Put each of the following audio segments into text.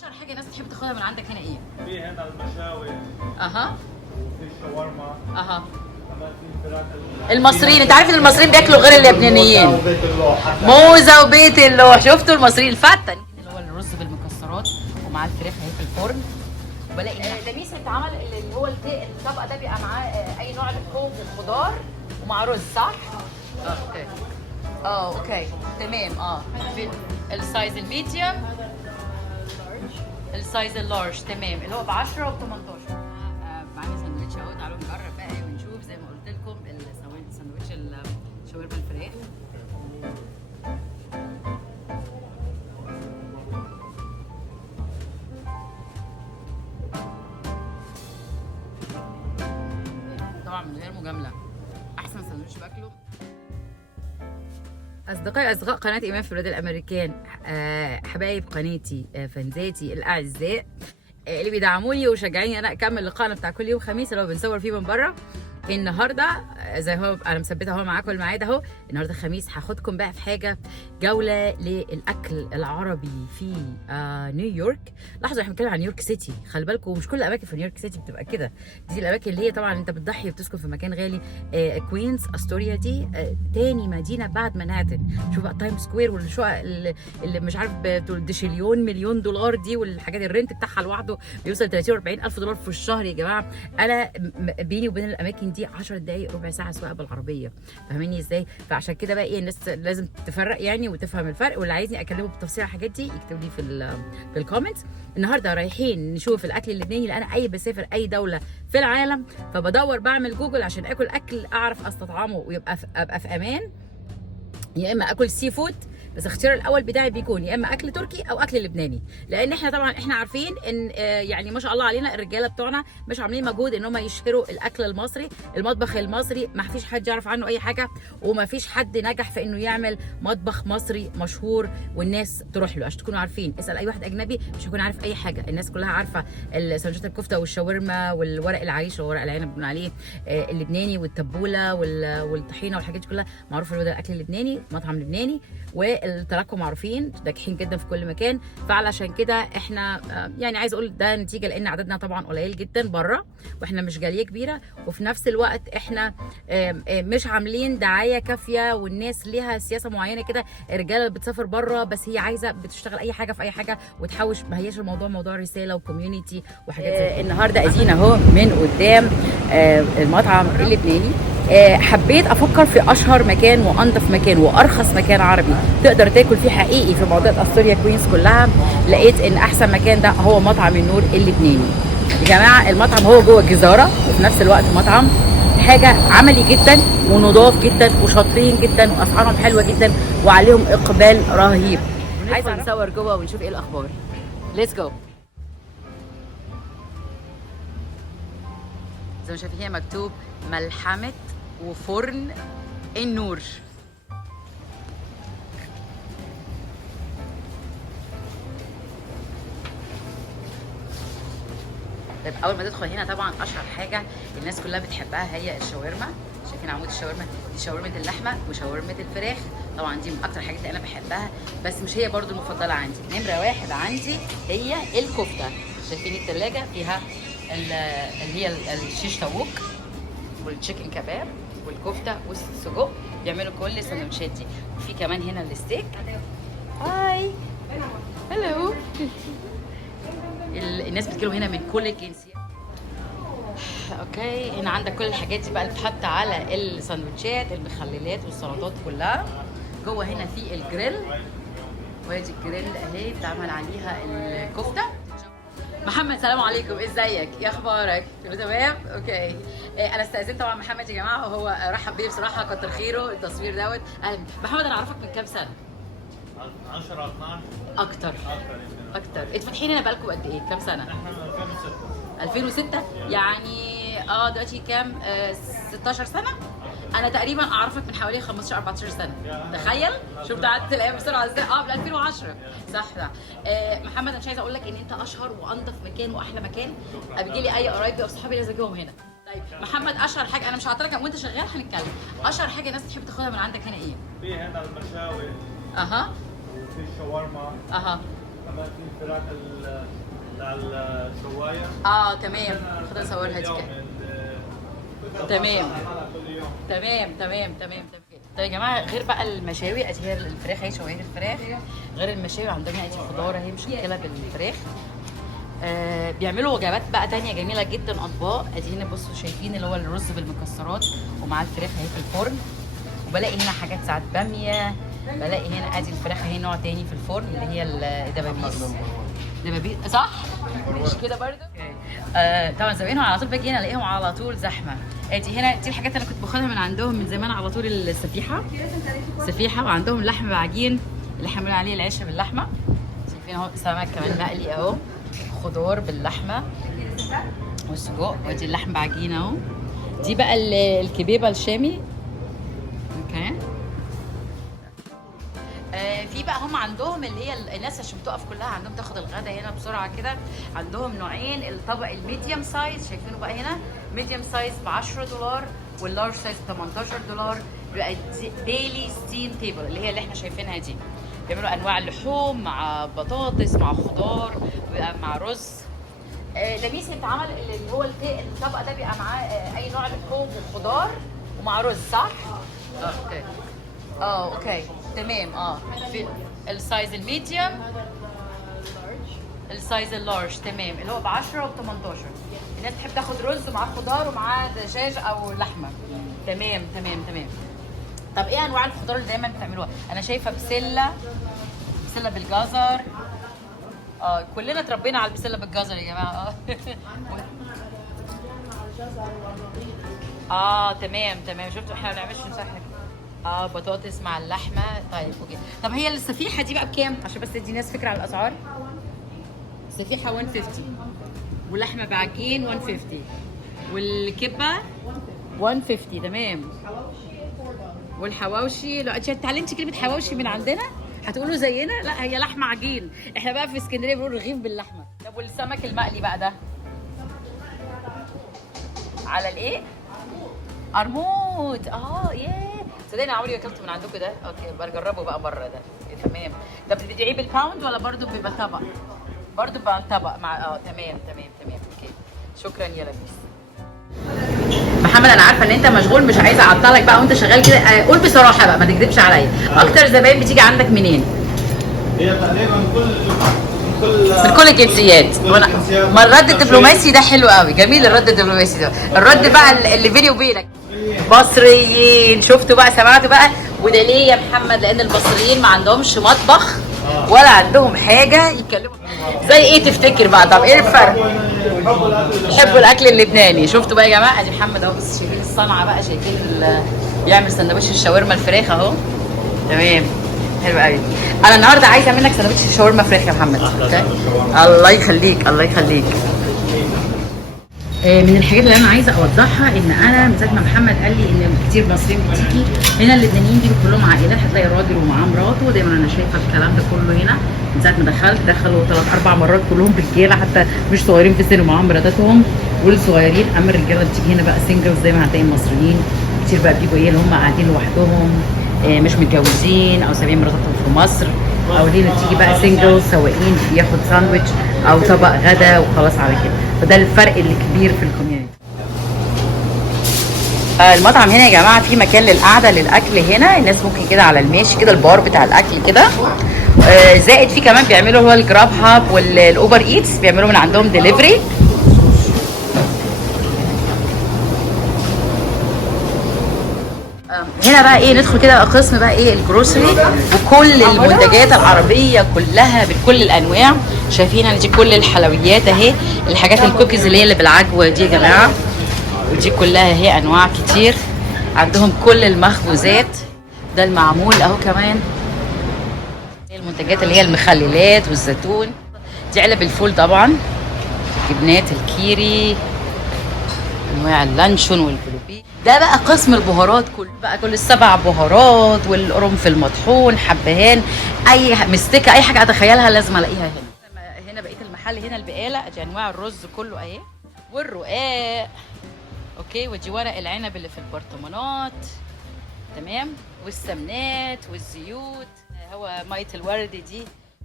اشهر حاجه الناس بتحب تاخدها من عندك هنا ايه؟ في هنا المشاوي اها وفي الشاورما اها كمان في فراخ المصريين، انت عارف ان المصريين بياكلوا غير اللبنانيين. موزه وبيت اللوح، شفتوا المصريين الفته اللي هو الرز بالمكسرات ومعاه الفراخ اهي في الفرن. وبلاقي لميس بيتعمل اللي هو الطبق ده بيبقى معاه اي نوع لحوم وخضار ومع رز، صح؟ اوكي اوكي تمام. في السايز الميديوم، السايز اللارج تمام، اللي هو ب 10 و 18. بعمل ساندوتش اهو، تعالوا نجرب بقى ونشوف زي ما قلت لكم ساندوتش الشاورما الفراخ. طبعا من غير مجامله احسن ساندوتش باكله. أصدقاء قناة إيمان في بلاد الأمريكان، حبايب قناتي، فانزاتي الأعزاء اللي بيدعموني وشجعيني أنا أكمل لقائنا بتاع كل يوم خميس اللي هو بنصور فيه من بره. النهارده زي هو انا مثبته اهو معاكم الميعاد اهو، النهارده خميس هاخدكم بقى في حاجه جوله للاكل العربي في نيويورك. لاحظوا احنا بنتكلم عن نيويورك سيتي، خلي بالكم مش كل الاماكن في نيويورك سيتي بتبقى كده، دي الاماكن اللي هي طبعا انت بتضحي وبتسكن في مكان غالي. كوينز استوريا دي تاني مدينه بعد مانهاتن. شوف بقى تايم سكوير والشقق اللي مش عارف بتشيليون مليون دولار دي، والحاجات الرنت بتاعها لوحده بيوصل 30 و40 الف دولار في الشهر يا جماعه. انا بيني وبين الاماكن دي 10 دقائق ربع ساعه سواقه بالعربيه، فاهميني ازاي؟ فعشان كده بقى الناس لازم تفرق يعني وتفهم الفرق، واللي عايزني اكلمه بالتفصيل على الحاجات دي يكتب لي في الكومنتس. النهارده رايحين نشوف الاكل اللبناني، لان انا بسافر اي دوله في العالم فبدور بعمل جوجل عشان اكل اعرف استطعمه ويبقى ابقى في امان. يا اما اكل سي فود، بس اختيار الاول بتاعي بيكون يا اما اكل تركي او اكل لبناني، لان احنا طبعا عارفين ان يعني ما شاء الله علينا الرجاله بتوعنا مش عاملين مجهود ان هم يشهروا الاكل المصري، المطبخ المصري ما فيش حد يعرف عنه اي حاجه، وما فيش حد نجح في انه يعمل مطبخ مصري مشهور والناس تروح له. عشان تكونوا عارفين، اسال اي واحد اجنبي مش هيكون عارف اي حاجه، الناس كلها عارفه سندوتشات الكفته والشاورما والورق العيش وورق العنب بنقول عليه اللبناني، والتبوله والطحينه والحاجات دي كلها معروفه ان ده الاكل اللبناني، مطعم لبناني، والتراكم معروفين ناجحين جدا في كل مكان. فعلشان كده احنا يعني عايز اقول ده نتيجه لان عددنا طبعا قليل جدا بره، واحنا مش جاليه كبيره، وفي نفس الوقت احنا مش عاملين دعايه كافيه، والناس ليها سياسه معينه كده. الرجاله اللي بتسافر بره بس هي عايزه بتشتغل اي حاجه في اي حاجه وتحوش، ما هياش الموضوع موضوع رساله وكوميونتي وحاجات زي كده. النهارده ادينا اهو من قدام المطعم اللبناني. حبيت افكر في اشهر مكان وانضف مكان وارخص مكان عربي تقدر تاكل فيه حقيقي في منطقه استوريا كوينز كلها. لقيت ان احسن مكان ده هو مطعم النور اللبناني. يا جماعه المطعم هو جوه الجزاره، وفي نفس الوقت مطعم حاجه عملي جدا ونضاف جدا وشاطرين جدا واسعارهم حلوه جدا وعليهم اقبال رهيب. عايزه نصور جوه ونشوف ايه الاخبار. ليتس جو. زي ما شايفين هنا مكتوب ملحمه وفرن النور. طيب اول ما تدخل هنا طبعا اشهر حاجه الناس كلها بتحبها هي الشاورما. شايفين عمود الشاورما دي شاورمه اللحمه وشاورمه الفراخ، طبعا دي من اكتر الحاجات اللي انا بحبها، بس مش هي برضو المفضله عندي. نمره واحد عندي هي الكفته. شايفين الثلاجه فيها اللي هي الشيش طاووق والتشيكن كباب والكفته والسجق، بيعملوا كل السندوتشات دي. وفي كمان هنا الستيك. هاي هلو. الناس بتجيله هنا من كل الجنسيات. اوكي هنا عندك كل الحاجات دي بقى اللي بتتحط على السندوتشات، المخللات والسلطات كلها. جوه هنا في الجريل، وادي الجريل اهي بتعمل عليها الكفته. محمد سلام عليكم، ازيك؟ ايه اخبارك؟ كله تمام؟ اوكي. انا استاذنت طبعا محمد يا جماعه، وهو رحب بيا بصراحه، كتر خيره التصوير دوت. اهلا محمد، انا اعرفك من كام سنه؟ 10 12 اكتر. انتوا فاتحين هنا بقالكم قد ايه؟ كام سنه؟ احنا من 2006. 2006 يعني دلوقتي كام؟ 16 سنه. انا تقريبا اعرفك من حوالي 15 14 سنه. تخيل شوف ده عدت الايام بسرعه ازاي. من 2010 صح. محمد انا مش عايزه اقول لك ان انت اشهر وانضف مكان واحلى مكان. بيجي لي اي قرايبي او صحابي لازم اجيبهم هنا. طيب محمد، اشهر حاجه انا مش هعطلك وانت شغال هنتكلم، اشهر حاجه الناس بتحب تاخدها من عندك هنا ايه؟ في هنا المشاوي اها وفي الشاورما اها كمان في الفراخ الشوايه. تمام، خد اصورها دي كده. تمام تمام. طيب يا جماعه، غير بقى المشاوي، ادي هي الفراخ اهي، شوايه الفراخ. غير المشاوي عندنا ادي خضار اهي مشكله بالفراخ. بيعملوا وجبات بقى تانية جميله جدا، اطباق. ادي هنا بصوا شايفين اللي هو الرز بالمكسرات ومع الفراخ اهي في الفرن. وبلاقي هنا حاجات ساعات باميه. بلاقي هنا ادي الفراخ اهي نوع تاني في الفرن اللي هي الدبابيس. صح؟ مش كده برضو؟ طبعا زباينهم على طول باجي هنا الاقيهم على طول زحمه. ادي هنا دي الحاجات اللي كنت باخدها من عندهم من زمان على طول، السفيحه. وعندهم لحم بعجين اللي احنا بنقول عليه العيش باللحمه. شايفين اهو سمك كمان مقلي اهو، خضار باللحمه والسجق. ودي اللحم بعجين اهو. دي بقى الكبيبه الشامي. اوكي. في بقى هم عندهم اللي هي الناس عشان بتقف كلها عندهم تاخد الغدا هنا بسرعه كده. عندهم نوعين، الطبق الميديوم سايز شايفينه بقى هنا، ميديوم سايز ب $10 واللارج سايز ب $18. بيبقى ديلي ستيم تيبل اللي هي اللي احنا شايفينها دي. بيعملوا انواع اللحوم مع بطاطس مع خضار وبيبقى مع رز. لميس انت عمل اللي هو الطبق ده بيبقى معاه اي نوع لحوم وخضار ومع رز، صح؟ اوكي. اوكي تمام. في السايز الميديوم، السايز اللارج تمام، اللي هو ب 10 وب 18. الناس تحب تاخد رز ومعاه خضار ومعاه دجاج او لحمه. تمام. طب ايه انواع الخضار اللي دايما بتعملوها؟ انا شايفه بسله بالجزر. كلنا اتربينا على البسله بالجزر يا جماعه. تمام. شفتوا احنا ما بنعملش صح. بطاطس مع اللحمه. طيب اوكي. طب هي السفيحه دي بقى بكام؟ عشان بس ادي ناس فكره على الاسعار. السفيحه 150 واللحمه بعجين 150 والكبه 150. تمام. والحواوشي، لو انت اتعلمتي كلمه حواوشي من عندنا هتقولوا زينا. لا، هي لحمه عجين. احنا بقى في اسكندريه بنقول رغيف باللحمه. طب والسمك المقلي بقى ده على الايه؟ قرموط. ياه، صدقني عمري ما اكلته من عندكم ده. اوكي بجربه بقى بره ده. تمام. طب بتبيعيه بالباوند ولا برضو بيبقى طبق؟ برضو بقى طبق مع تمام. اوكي شكرا يا لميس. محمد انا عارفه ان انت مشغول، مش عايزه اعطلك بقى وانت شغال كده. قول بصراحه بقى، ما تكذبش عليا. اكتر زباين بتيجي عندك منين؟ هي تقريبا من كل الجنسيات. ما الرد الدبلوماسي ده حلو قوي، جميل الرد الدبلوماسي ده. الرد بقى اللي بيني وبينك مصريين. شفتوا بقى، سمعتوا بقى. وده ليه يا محمد؟ لان المصريين ما عندهمش مطبخ ولا عندهم حاجه يتكلموا. زي ايه تفتكر بقى؟ طب ايه الفرق؟ يحبوا الاكل اللبناني. شفتوا بقى يا جماعه؟ ادي محمد اهو، بس شايفين الصنعه بقى، شايفين بيعمل سندوتش الشاورما الفراخ اهو. تمام، حلو قوي. انا النهارده عايزه منك سندوتش شاورما فراخ يا محمد. اوكي، الله يخليك. من الحاجات اللي انا عايزه اوضحها ان انا من ساعه ما محمد قال لي ان كتير مصريين بتيجي هنا، اللبنانيين بيجوا كلهم عائلات، هتلاقي الراجل ومعاه مراته. دايما انا شايفه الكلام ده كله هنا. من ساعه ما دخلوا 3-4 مرات كلهم رجاله، حتى مش صغيرين في السن ومعاهم مراتاتهم والصغيرين. اما الرجاله بتيجي هنا بقى سنجلز، زي ما هتلاقي المصريين كتير بقى بيجوا اللي هم قاعدين لوحدهم، مش متجوزين او سايبين مراتاتهم في مصر، او دي اللي بتيجي بقى سنجل سواقين ياخد ساندويتش او طبق غدا وخلاص على كده. فده الفرق اللي كبير في الكوميونتي. المطعم هنا يا جماعه في مكان للقعده للاكل هنا. الناس ممكن كده على الماشي كده، البار بتاع الاكل كده. زائد في كمان بيعملوا هو الجراب هاب والاوبر ايتس، بيعملوا من عندهم ديليفري. هنا بقى ايه، ندخل كده قسم بقى ايه الجروسري، وكل المنتجات العربيه كلها بكل الانواع. شايفين ان دي كل الحلويات اهي، الحاجات الكوكيز اللي هي اللي بالعجوه دي يا جماعه، ودي كلها هي انواع كتير. عندهم كل المخبوزات، ده المعمول اهو كمان، المنتجات اللي هي المخللات والزيتون. دي علب الفول طبعا، جبنات الكيري، انواع اللانشون والبلوبي. ده بقى قسم البهارات، كل السبع بهارات والقرنفل المطحون، حبهان، اي مستكه، اي حاجه اتخيلها لازم الاقيها هنا. هنا بقيه المحل، هنا البقاله، ادي انواع الرز كله اهي، والرقاق. اوكي، ودي ورق العنب اللي في البرطمانات. تمام، والسمنات والزيوت، هو ميه الورد دي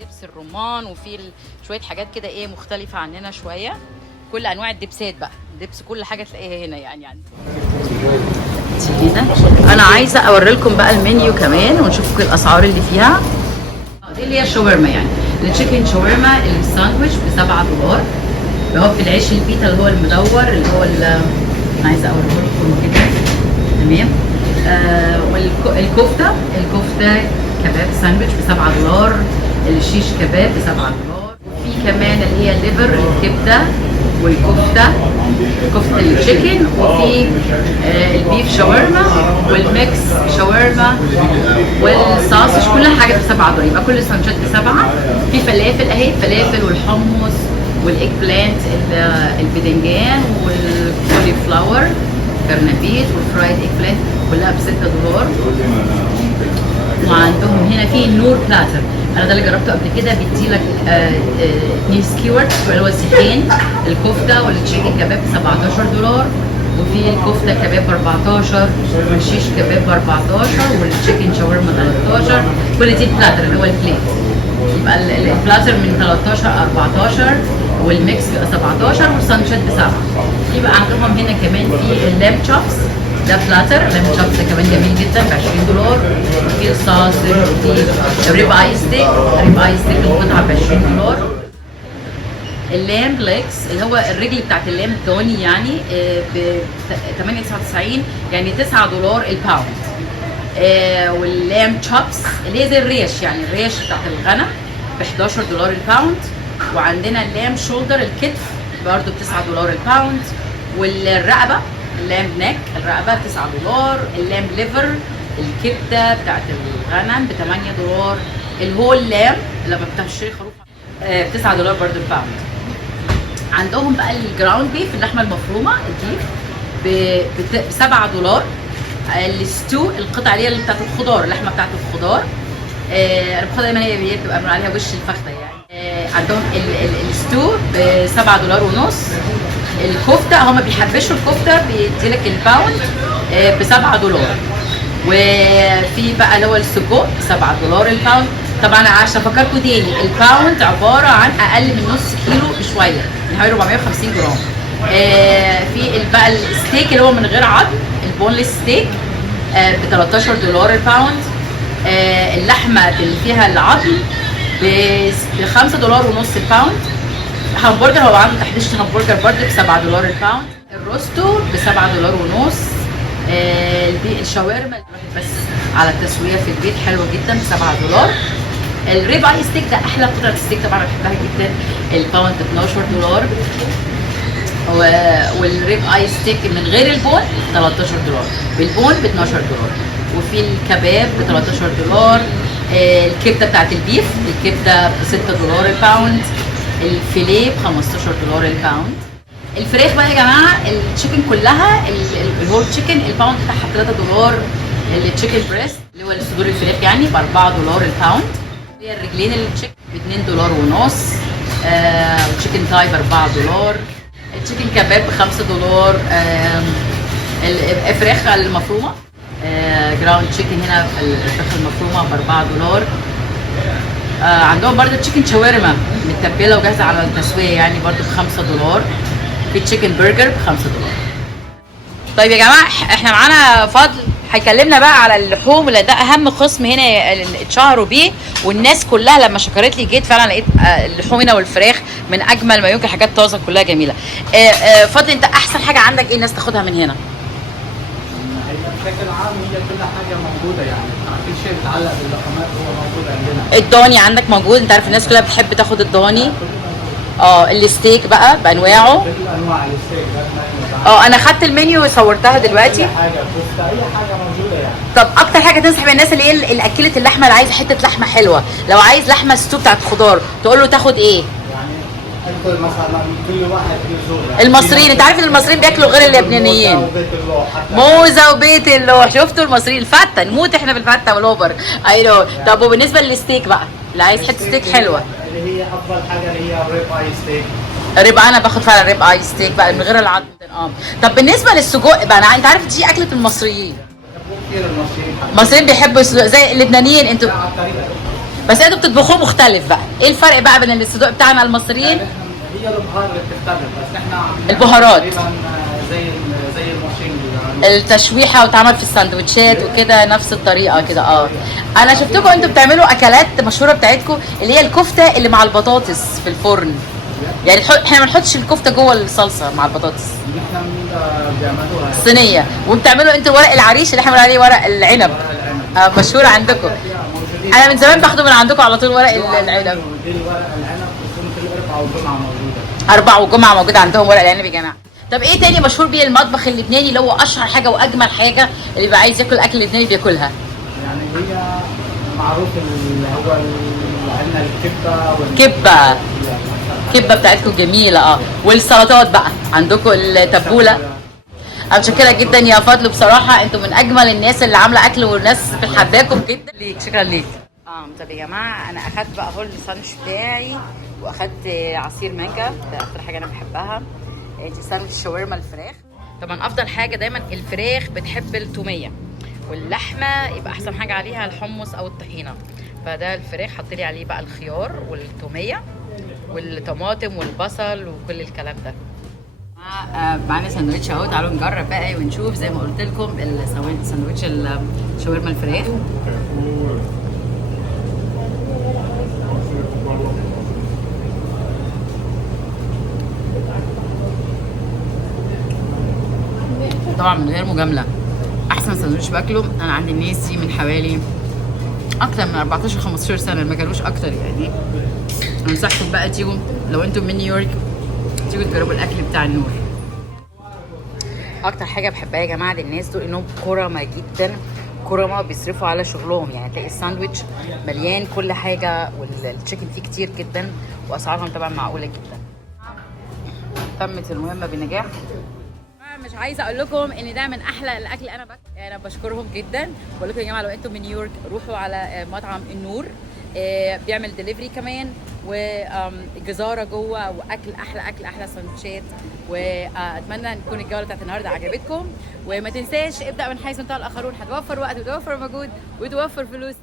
دبس الرمان، وفي شويه حاجات كده ايه مختلفه عننا شويه. كل انواع الدبسات بقى، دبس كل حاجه تلاقيها هنا يعني هنا. انا عايزه اوري لكم بقى المنيو كمان ونشوف الاسعار اللي فيها. دي اللي هي الشاورما، يعني التشيكن شاورما الساندويتش ب $7. هو في العيش البيتا اللي هو المدور اللي هو انا عايزه اوريه لكم كده. تمام. والكفته كباب ساندويتش ب $7. الشيش كباب ب $7. وفي كمان اللي هي الليفر الكبده والكفته التشيكن، وفي البيف شاورما والميكس شاورما والصاصج، كل حاجه ب $7. يبقى كل الساندوتشات ب7. في فلافل اهي، فلافل والحمص والايج بلانت الباذنجان والكولي فلاور كرنبيت والفرايد ايج بلانت كلها ب $6. وعندهم هنا في نور بلاتر، انا ده اللي جربته قبل كده، بيدي لك 2 سكيورت اللي هو السيخين، الكفته والتشيكن كباب ب $17، وفي الكفته كباب ب 14، والشيش كباب ب 14، والتشيكن شاورما 13. كل دي بلاتر اللي هو البليت. يبقى البلاتر من 13 14 والميكس بيبقى 17 والساندوتشات ب 7. يبقى عندهم هنا كمان في اللام تشوبس، ده بلاتر اللام تشوبس ده كمان جميل جدا ب $20. وفي الصاصج وفي ريب اي ستيك، القطعه ب $20. اللام ليكس اللي هو الرجل بتاعت اللام الضاني يعني ب 8.99 يعني $9 الباوند. واللام تشوبس اللي هي زي الريش، يعني الريش بتاعت الغنم ب $11 الباوند. وعندنا اللام شولدر الكتف برضه ب $9 الباوند. والرقبه اللام نيك الرقبه ب $9. اللام ليفر الكبده بتاعت الغنم ب $8. الهول لام لما بتشتري خروف ب $9 برضه الباوند. عندهم بقى الجراوند بيف اللحمه المفرومه البيف ب $7. الستو القطعه اللي بتاعت الخضار، اللحمه بتاعت الخضار انا باخدها دايما، هي بتبقى بنقول عليها وش الفخده يعني. عندهم الستو ب $7.50. الكفته هم بيحبشوا الكفته بيدي لك الباوند ب $7. وفي بقى اللي هو السجق ب $7 الباوند. طبعا عشان افكركم تاني الباوند عباره عن اقل من نص كيلو بشويه، يعني حوالي 450 جرام. في بقى الستيك اللي هو من غير عظم البونلس ستيك ب $13 الباوند. اللحمه اللي فيها العظم ب $5.50 الباوند. همبرجر هو عنده تحديث همبرجر برضه ب $7 الباوند. الروستو ب $7.50. الشاورما بس على التسويه في البيت حلوه جدا ب $7. الريب اي ستيك ده احلى قطعه ستيك طبعا بحبها جدا، الباوند ب $12. والريب اي ستيك من غير البون $13، بالبون ب $12. وفي الكباب ب $13. الكبده بتاعت البيف الكبده ب $6 الباوند. الفيليه ب $15 الباوند. الفراخ بقى يا جماعه التشيكن كلها الهول تشيكن الباوند بتاعها ب $3. التشيكن بريست اللي هو صدور الفراخ يعني ب $4 الباوند. هي الرجلين التشيكن ب $2.50. والتشيكن تاي ب $4. التشيكن كباب ب $5. الفراخ المفرومه جراوند تشيكن هنا الفراخ المفرومه ب $4. عندهم برضو تشيكن شاورما متبله وجاهزه على التسويه يعني برضو ب $5. في تشيكن برجر ب $5. طيب يا جماعه احنا معانا فضل هيكلمنا بقى على اللحوم، اللي ده اهم قسم هنا اتشهروا بيه، والناس كلها لما شكرت لي جيت فعلا لقيت اللحوم هنا والفراخ من اجمل ما يمكن، حاجات طازه كلها جميله. فضل انت احسن حاجه عندك ايه الناس تاخدها من هنا؟ بشكل عام هي كل حاجه موجوده، يعني كل شيء متعلق باللحمات هو موجود عندنا. الضاني عندك موجود؟ انت عارف الناس كلها بتحب تاخد الضاني. الستيك بقى بانواعه، كل انواع الستيك انا خدت المنيو وصورتها دلوقتي. اي حاجه كفته اي حاجه موجوده يعني. طب اكتر حاجه تنصح بيها الناس اللي هي اللي اكلت اللحمه اللي عايزه حته لحمه حلوه، لو عايز لحمه ستو بتاعت خضار تقول له تاخد ايه؟ يعني انت مثلا كل واحد بيزور يعني المصريين انت عارف ان المصريين بياكلوا غير اللبنانيين. موزه وبيت اللوح، شفتوا المصريين الفته نموت احنا في الفته والاوبر. ايوه. طب وبالنسبه للستيك بقى اللي عايز حته ستيك حلوه اللي هي افضل حاجه اللي هي الريب اي ستيك. ريب انا باخد فعلا ريب اي ستيك بقى من غير العظم. طب بالنسبه للسجق بقى انت عارف دي اكله المصريين. كتير المصريين المصريين بيحبوا زي اللبنانيين انتوا. بس انتوا بتطبخوه مختلف بقى. ايه الفرق بقى بين الصدوق بتاعنا المصريين؟ هي البهار اللي بتختلف، بس احنا البهارات. تقريبا زي الموشينج يعني. التشويحه وتعمل في السندوتشات وكده نفس الطريقه كده. اه انا شفتكم انتوا بتعملوا اكلات مشهوره بتاعتكم اللي هي الكفته اللي مع البطاطس في الفرن. يعني احنا ما نحطش الكفته جوه الصلصه مع البطاطس. احنا بيعملوها صينيه. وبتعملوا انتوا ورق العريش اللي احنا بنقول عليه ورق العنب. مشهور عندكم. انا من زمان باخده من عندكم على طول ورق العنب. دي ورق العنب بتكون كل اربع وجمعه موجوده. اربع وجمعه موجود عندهم ورق العنب يا جماعه. طب ايه تاني مشهور بيه المطبخ اللبناني اللي هو اشهر حاجه واجمل حاجه اللي بيبقى عايز ياكل اكل لبناني بياكلها؟ يعني هي معروف اللي هو عندنا الكبه كبه. الكبه بتاعتكم جميله. والسلطات بقى عندكم التبوله. انا متشكره جدا يا فضل، بصراحه انتوا من اجمل الناس اللي عامله اكل والناس بتحباكم جدا. ليك شكرا ليك. طب يا جماعه انا اخدت بقى اهو الساندوتش بتاعي واخدت عصير مانجا، ده اكتر حاجه انا بحبها. دي ساندوتش شاورما الفراخ. طبعا افضل حاجه دايما الفراخ بتحب التوميه، واللحمه يبقى احسن حاجه عليها الحمص او الطحينه. فده الفراخ حط لي عليه بقى الخيار والتوميه والطماطم والبصل وكل الكلام ده. معانا ساندوتش اهو، تعالوا نجرب بقى ونشوف زي ما قلت لكم ساندوتش الشاورما الفراخ. طبعا من غير مجامله احسن ساندوتش باكله انا عند الناس دي من حوالي اكتر من 14 15 سنه، ما كانوش اكتر يعني. انصحكم بقى تيجوا لو انتم من نيويورك تيجوا تجربوا الاكل بتاع النور. اكتر حاجه بحبها يا جماعه الناس دول انهم كرمه جدا، كرمه بيصرفوا على شغلهم. يعني تلاقي الساندوتش مليان كل حاجه والتشيكن فيه كتير جدا واسعارهم طبعا معقوله جدا. تمت المهمه بنجاح. مش عايزه اقول لكم ان ده من احلى الاكل اللي انا باكله. انا بشكرهم جدا. بقول لكم يا جماعه لو انتم من نيويورك روحوا على مطعم النور، بيعمل دليفري كمان وجزاره جوه واكل احلى سندوتشات. واتمنى ان تكون الجوله بتاعت النهارده عجبتكم. وما تنساش ابدا من حيث انتهى الاخرون، هتوفر وقت وتوفر مجهود وتوفر فلوس.